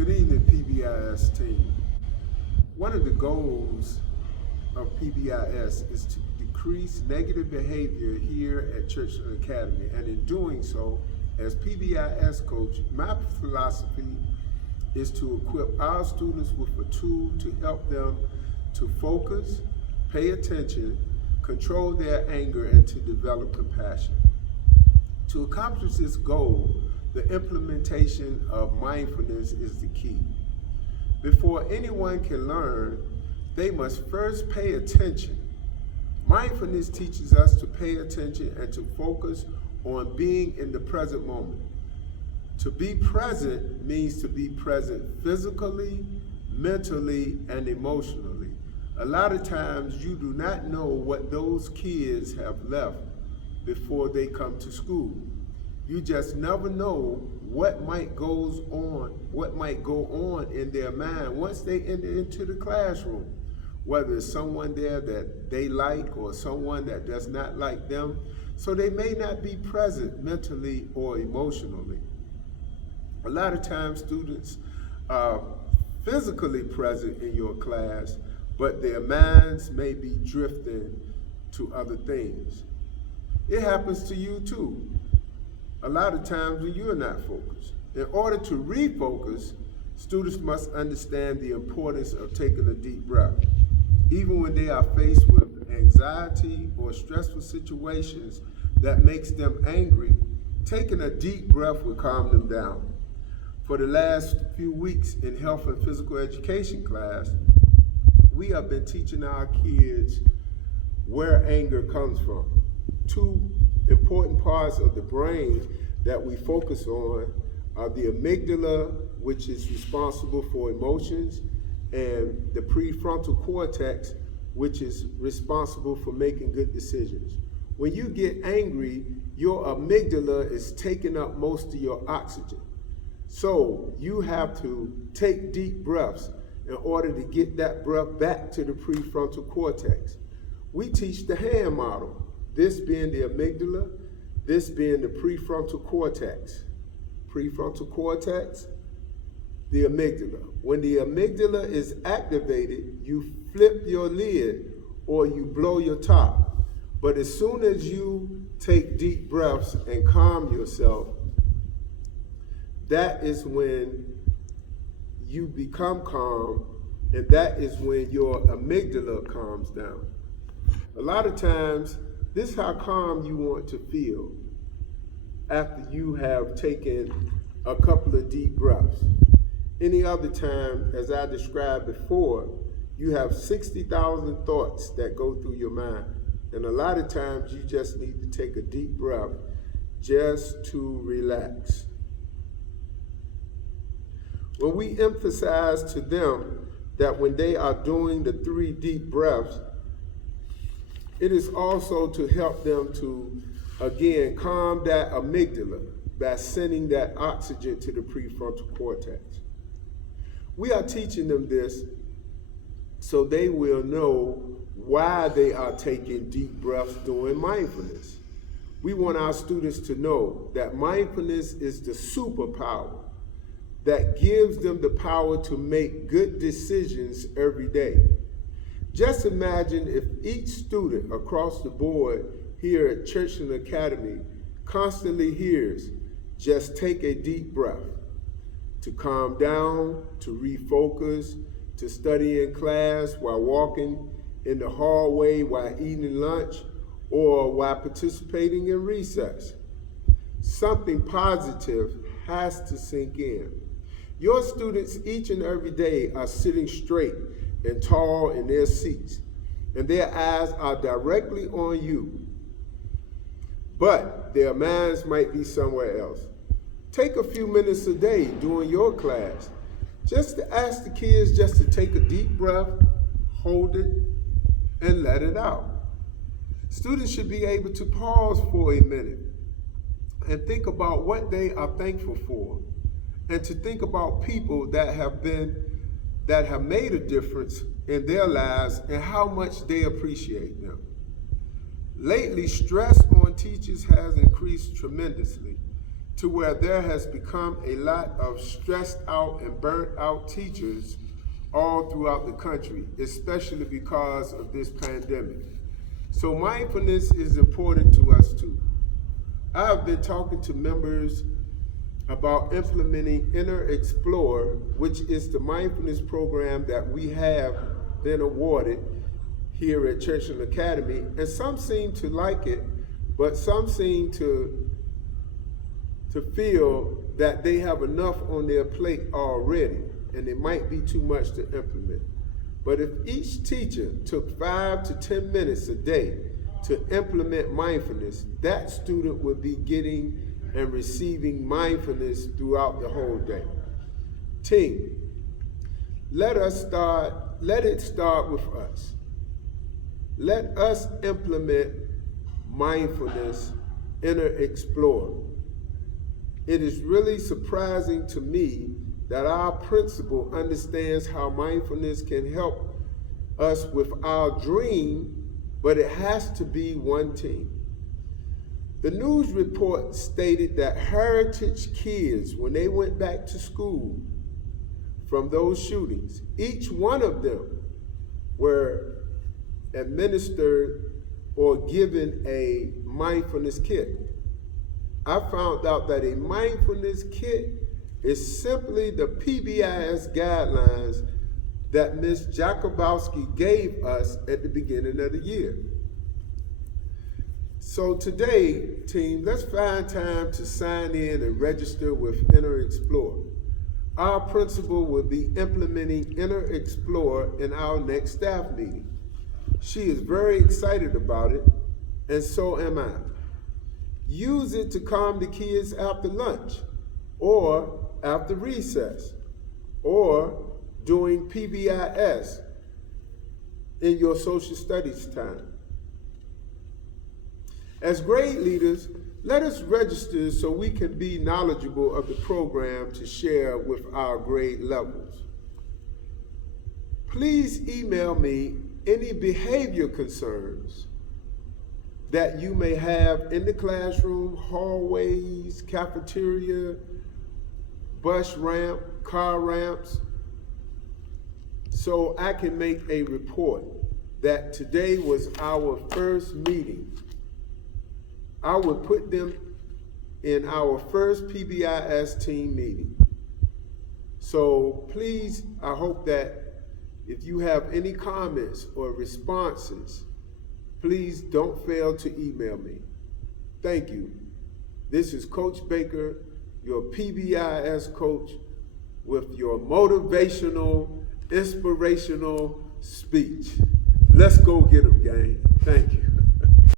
Good evening, Pbis team. One of the goals of Pbis is to decrease negative behavior here at Church Academy. And in doing so, as Pbis coach, my philosophy is to equip our students with a tool to help them to focus, pay attention, control their anger, and to develop compassion. To accomplish this goal, the implementation of mindfulness is the key. Before anyone can learn, they must first pay attention. Mindfulness teaches us to pay attention and to focus on being in the present moment. To be present means to be present physically, mentally, and emotionally. A lot of times you do not know what those kids have left before they come to school. You just never know what might go on in their mind once they enter into the classroom, whether it's someone there that they like or someone that does not like them. So they may not be present mentally or emotionally. A lot of times students are physically present in your class, but their minds may be drifting to other things. It happens to you too. A lot of times when you're not focused. In order to refocus, students must understand the importance of taking a deep breath. Even when they are faced with anxiety or stressful situations that makes them angry, taking a deep breath will calm them down. For the last few weeks in health and physical education class, we have been teaching our kids where anger comes from. Two important parts of the brain that we focus on are the amygdala, which is responsible for emotions, and the prefrontal cortex, which is responsible for making good decisions. When you get angry, your amygdala is taking up most of your oxygen. So you have to take deep breaths in order to get that breath back to the prefrontal cortex. We teach the hand model, this being the amygdala, this being the prefrontal cortex. Prefrontal cortex, the amygdala. When the amygdala is activated, you flip your lid or you blow your top. But as soon as you take deep breaths and calm yourself, that is when you become calm, and that is when your amygdala calms down. A lot of times, this is how calm you want to feel after you have taken a couple of deep breaths. Any other time, as I described before, you have 60,000 thoughts that go through your mind. And a lot of times you just need to take a deep breath just to relax. When we emphasize to them that when they are doing the 3 deep breaths, it is also to help them to, again, calm that amygdala by sending that oxygen to the prefrontal cortex. We are teaching them this so they will know why they are taking deep breaths during mindfulness. We want our students to know that mindfulness is the superpower that gives them the power to make good decisions every day. Just imagine if each student across the board here at Church and Academy constantly hears, just take a deep breath, to calm down, to refocus, to study in class while walking in the hallway, while eating lunch, or while participating in recess. Something positive has to sink in. Your students each and every day are sitting straight and tall in their seats, and their eyes are directly on you, but their minds might be somewhere else. Take a few minutes a day during your class just to ask the kids just to take a deep breath, hold it, and let it out. Students should be able to pause for a minute and think about what they are thankful for, and to think about people that have made a difference in their lives and how much they appreciate them. Lately, stress on teachers has increased tremendously. to where there has become a lot of stressed out and burnt out teachers all throughout the country, especially because of this pandemic. So mindfulness is important to us too. I have been talking to members about implementing Inner Explore, which is the mindfulness program that we have been awarded here at Church and Academy, and some seem to like it, but some seem to feel that they have enough on their plate already, and it might be too much to implement. But if each teacher took 5 to 10 minutes a day to implement mindfulness, that student would be getting and receiving mindfulness throughout the whole day. Team, let it start with us. Let us implement mindfulness, Inner Explore. It is really surprising to me that our principal understands how mindfulness can help us with our dream, but it has to be one team. The news report stated that heritage kids, when they went back to school from those shootings, each one of them were administered or given a mindfulness kit. I found out that a mindfulness kit is simply the Pbis guidelines that Ms. Jakubowski gave us at the beginning of the year. So today, team, let's find time to sign in and register with Inner Explore. Our principal will be implementing Inner Explore in our next staff meeting. She is very excited about it, and so am I. Use it to calm the kids after lunch, or after recess, or during Pbis in your social studies time. As grade leaders, let us register so we can be knowledgeable of the program to share with our grade levels. Please email me any behavior concerns that you may have in the classroom, hallways, cafeteria, bus ramp, car ramps, so I can make a report that today was our first meeting. I would put them in our first Pbis team meeting. So please, I hope that if you have any comments or responses, please don't fail to email me. Thank you. This is Coach Baker, your Pbis coach, with your motivational, inspirational speech. Let's go get them, gang. Thank you.